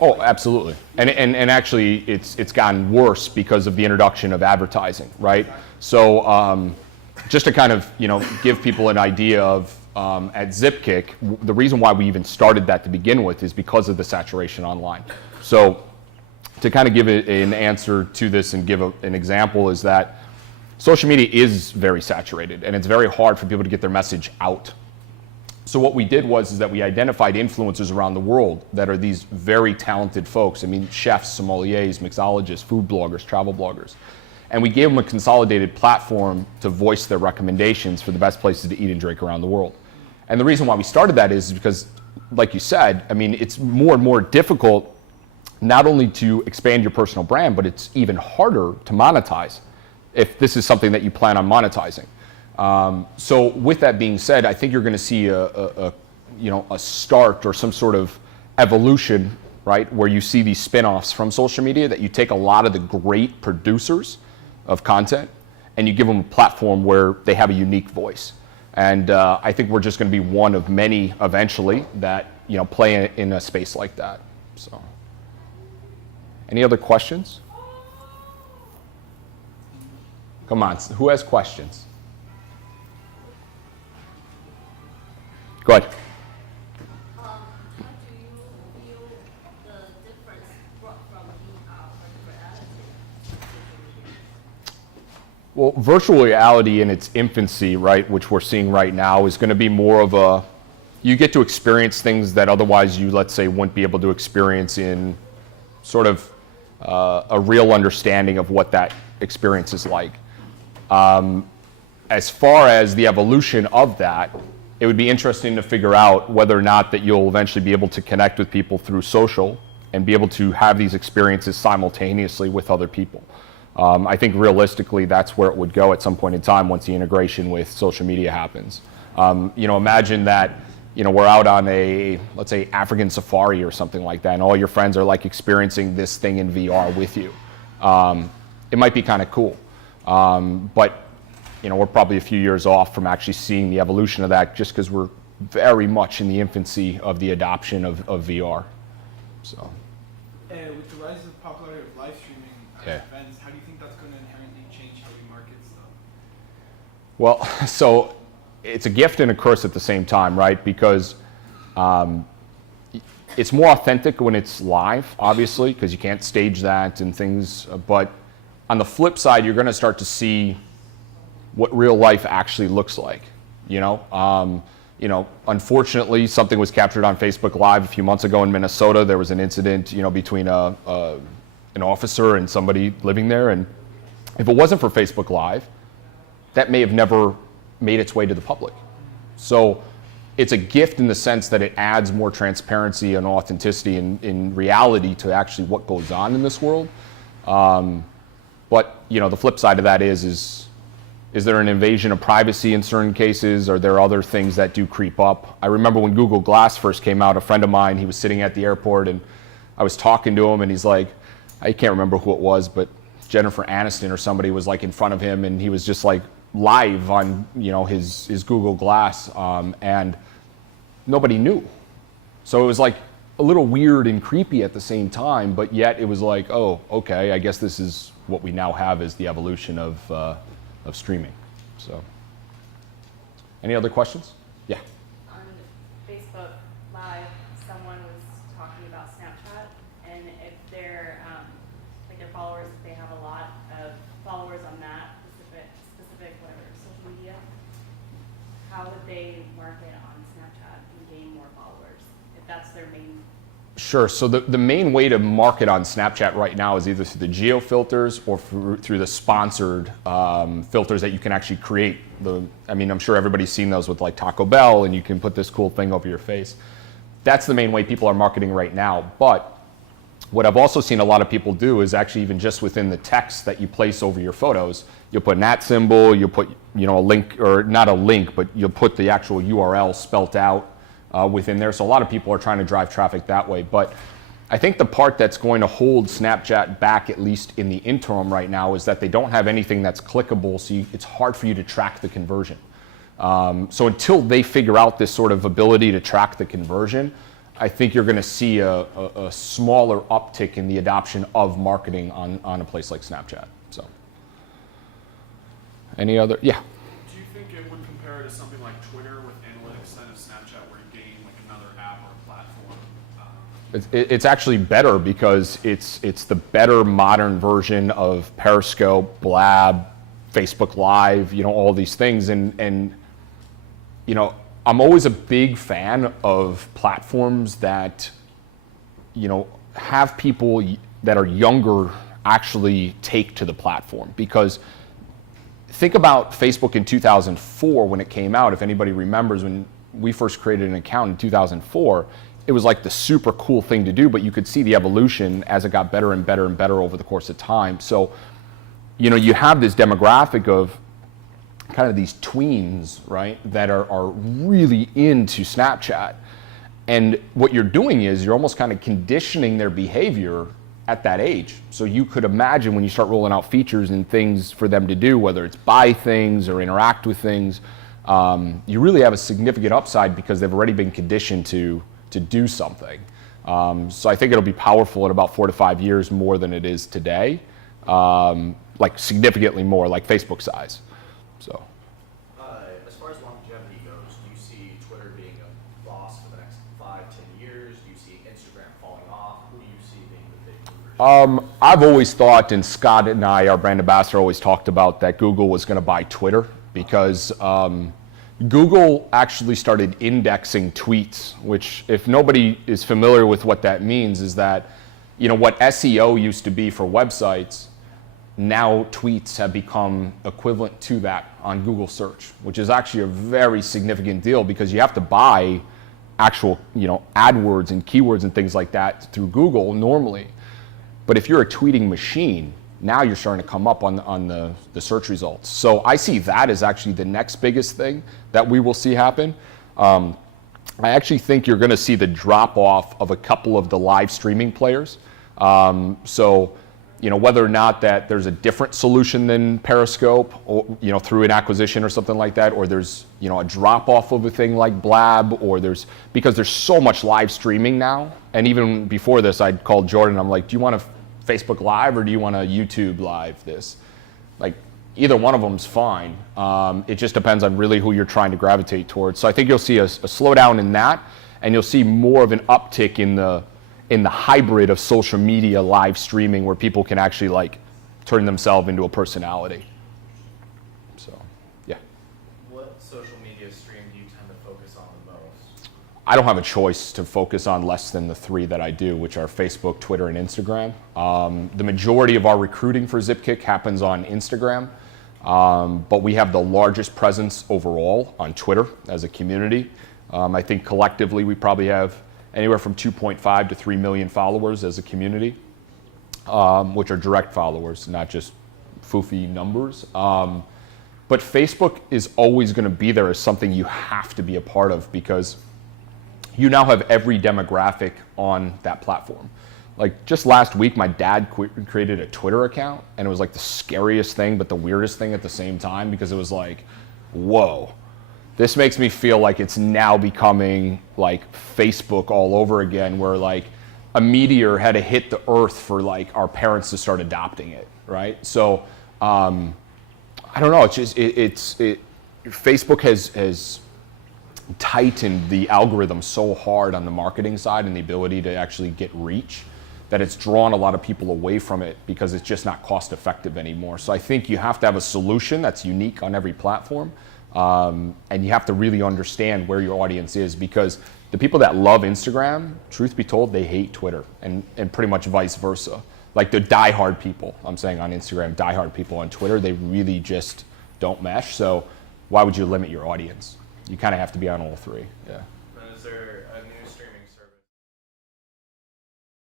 Oh, absolutely. And actually, it's gotten worse because of the introduction of advertising, right? So just to kind of give people an idea of at Zipkick, the reason why we even started that to begin with is because of the saturation online. So to kind of give an answer to this and give an example is that social media is very saturated and it's very hard for people to get their message out. So what we did is that we identified influencers around the world that are these very talented folks. I mean, chefs, sommeliers, mixologists, food bloggers, travel bloggers. And we gave them a consolidated platform to voice their recommendations for the best places to eat and drink around the world. And the reason why we started that is because, like you said, I mean, it's more and more difficult not only to expand your personal brand, but it's even harder to monetize if this is something that you plan on monetizing. So with that being said, I think you're going to see a start or some sort of evolution, right, where you see these spin-offs from social media, that you take a lot of the great producers of content and you give them a platform where they have a unique voice. And I think we're just going to be one of many eventually that play in a space like that. So, any other questions? Come on, who has questions? Go ahead. How do you feel the difference brought from VR or reality? Well, virtual reality in its infancy, right, which we're seeing right now, is going to be more of you get to experience things that otherwise you, let's say, wouldn't be able to experience in sort of a real understanding of what that experience is like. As far as the evolution of that, it would be interesting to figure out whether or not that you'll eventually be able to connect with people through social and be able to have these experiences simultaneously with other people. I think realistically that's where it would go at some point in time once the integration with social media happens. Imagine that we're out on a, let's say, African safari or something like that, and all your friends are like experiencing this thing in VR with you. It might be kind of cool, but we're probably a few years off from actually seeing the evolution of that, just because we're very much in the infancy of the adoption of VR. So. And with the rise of popularity of live streaming events, how do you think that's going to inherently change how you market stuff? Well, so it's a gift and a curse at the same time, right? Because it's more authentic when it's live, obviously, because you can't stage that and things. But on the flip side, you're going to start to see what real life actually looks like. Unfortunately, something was captured on Facebook Live a few months ago in Minnesota. There was an incident, between an officer and somebody living there, and if it wasn't for Facebook Live, that may have never made its way to the public. So it's a gift in the sense that it adds more transparency and authenticity in reality to actually what goes on in this world. But the flip side of that is there an invasion of privacy in certain cases? Are there other things that do creep up? I remember when Google Glass first came out, a friend of mine, he was sitting at the airport and I was talking to him and he's like, I can't remember who it was, but Jennifer Aniston or somebody was like in front of him and he was just like live on his Google Glass and nobody knew. So it was like a little weird and creepy at the same time, but yet it was like, oh, okay, I guess this is what we now have as the evolution of streaming. So, any other questions? Yeah. On Facebook Live, someone was talking about Snapchat, and if their followers, if they have a lot of followers on that specific whatever social media, how would they market on Snapchat and gain more followers if that's their main? Sure. So the main way to market on Snapchat right now is either through the geo filters or through the sponsored filters that you can actually create. I'm sure everybody's seen those with like Taco Bell, and you can put this cool thing over your face. That's the main way people are marketing right now. But what I've also seen a lot of people do is actually even just within the text that you place over your photos, you'll put an @ symbol, you'll put a link, or not a link, but you'll put the actual URL spelt out within there. So a lot of people are trying to drive traffic that way. But I think the part that's going to hold Snapchat back, at least in the interim right now, is that they don't have anything that's clickable, so it's hard for you to track the conversion. So until they figure out this sort of ability to track the conversion, I think you're going to see a smaller uptick in the adoption of marketing on a place like Snapchat. So, any other? Yeah. Do you think it would compare to something like Twitter with analytics instead of Snapchat, where you gain like another app or platform? It's actually better because it's the better modern version of Periscope, Blab, Facebook Live, all these things. And I'm always a big fan of platforms that, have people that are younger actually take to the platform. Because think about Facebook in 2004 when it came out. If anybody remembers when we first created an account in 2004, it was like the super cool thing to do, but you could see the evolution as it got better and better and better over the course of time. So, you have this demographic of kind of these tweens, right, that are really into Snapchat. And what you're doing is you're almost kind of conditioning their behavior at that age. So you could imagine when you start rolling out features and things for them to do, whether it's buy things or interact with things, you really have a significant upside because they've already been conditioned to do something. So I think it'll be powerful in about 4 to 5 years more than it is today, like significantly more, like Facebook size. So. As far as longevity goes, do you see Twitter being a boss for the next 5, 10 years? Do you see Instagram falling off? Who do you see being the big movers? I've always thought, and Scott and I, our brand ambassador, always talked about that Google was going to buy Twitter because Google actually started indexing tweets, which if nobody is familiar with what that means is that, what SEO used to be for websites, now tweets have become equivalent to that on Google search, which is actually a very significant deal because you have to buy actual, AdWords and keywords and things like that through Google normally. But if you're a tweeting machine, now you're starting to come up on the search results. So I see that as actually the next biggest thing that we will see happen. I actually think you're going to see the drop off of a couple of the live streaming players. Whether or not that there's a different solution than Periscope, or through an acquisition or something like that, or there's a drop off of a thing like Blab, or because there's so much live streaming now. And even before this, I'd called Jordan. I'm like, do you want to Facebook Live or do you want to YouTube Live this? Like, either one of them's fine. It just depends on really who you're trying to gravitate towards. So I think you'll see a slowdown in that, and you'll see more of an uptick in the hybrid of social media live streaming where people can actually like turn themselves into a personality. So, yeah. What social media stream do you tend to focus on the most? I don't have a choice to focus on less than the 3 that I do, which are Facebook, Twitter, and Instagram. The majority of our recruiting for Zipkick happens on Instagram, but we have the largest presence overall on Twitter as a community. I think collectively we probably have anywhere from 2.5 to 3 million followers as a community, which are direct followers, not just foofy numbers. But Facebook is always going to be there as something you have to be a part of because you now have every demographic on that platform. Like just last week, my dad created a Twitter account, and it was like the scariest thing, but the weirdest thing at the same time because it was like, whoa. This makes me feel like it's now becoming like Facebook all over again, where like a meteor had to hit the earth for like our parents to start adopting it, right? So I don't know. It's just Facebook has tightened the algorithm so hard on the marketing side and the ability to actually get reach that it's drawn a lot of people away from it because it's just not cost effective anymore. So I think you have to have a solution that's unique on every platform. And you have to really understand where your audience is because the people that love Instagram, truth be told, they hate Twitter and pretty much vice versa. Like the diehard people, I'm saying on Instagram, diehard people on Twitter, they really just don't mesh. So why would you limit your audience? You kind of have to be on all 3. Yeah. And is there